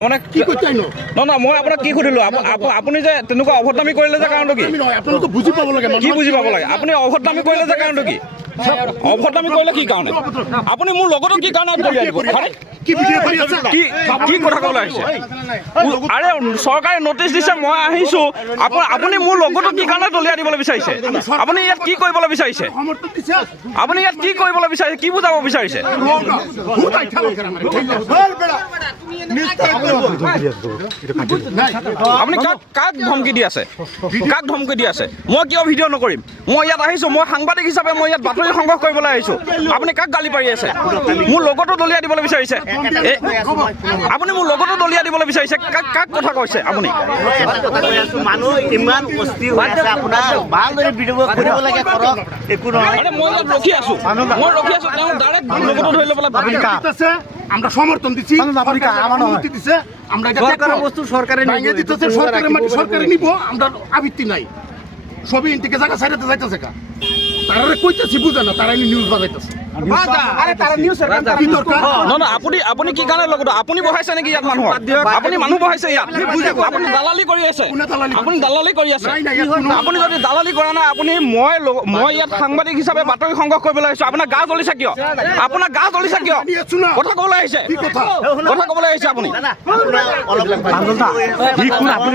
মানে কি কৈছে নহয় মই আপোনাক কি সুধিলো আপুনি যে তেনেকুৱা অভদ্ৰামি কৰিলে যে কাৰণটো কি আপোনালোকে বুজি পাব লাগে কি বুজি পাব লাগে আপুনি অভদ্ৰামি কৰিলে যে কাৰণটো কি অভদ্ৰামি কৰিলে কি কাৰণে আপুনি মোৰ লগতো কি কাৰণে দলিয়াই দিব কি কথা ক'বলৈ আহিছে আৰে চৰকাৰে নটিচ দিছে মই আহিছো আপুনি মোৰ লগতো কি কাৰণে দলিয়াই দিবলৈ বিচাৰিছে আপুনি ইয়াত কি কৰিবলৈ বিচাৰিছে আপুনি ইয়াত কি কৰিবলৈ বিচাৰিছে কি বুজাব বিচাৰিছে আপুনি কাক ধমকি দি আছে কাক ধমকি দি আছে মই কিয় ভিডিঅ' নকৰিম মই ইয়াত আহিছো মই সাংবাদিক হিচাপে মই ইয়াত বাতৰি সংগ্ৰহ কৰিবলৈ আহিছো আপুনি কাক গালি পাৰি আছে মোৰ লগতো দলিয়াই দিবলৈ বিচাৰিছে আপুনি মোৰ লগতো দলিয়াই দিবলৈ বিচাৰিছে কাক কথা কৈছে আপুনি মানুহ ইমান অস্থিৰ হৈ আছে আপোনাৰ ভালদৰে ভিডিঅ' কৰিব লাগে কৰক একো নহয় মই ইয়াত ৰখি আছো তেওঁ ডাইৰেক্ট লগতো ধৰি লৈ পেলাই আমরা সমর্থন দিচ্ছি অনুমতি দিচ্ছে আমরা সরকারের বস্তু সরকারে সরকারে নিব আমরা আবৃত্তি নাই সবই ইনটিকে জায়গা সাইডে যাইতেছে কা তারা কইতেছি বুঝে না তারা নিউজ বাজাইতেছে আপুনি কি কাৰণে লগত আপুনি বহাইছে নেকি ইয়াত মানুহ আপুনি মানুহ বহাইছে ইয়াত আপুনি দালালি কৰি আছে আপুনি দালালি কৰি আছে আপুনি যদি দালালি কৰা নাই আপুনি মই ইয়াত সাংবাদিক হিচাপে বাতৰি সংগ্ৰহ কৰিবলৈ আহিছো আপোনাৰ গা জ্বলিছে কিয় আপোনাৰ গা জ্বলিছে কিয় কথা ক'বলৈ আহিছে আপুনি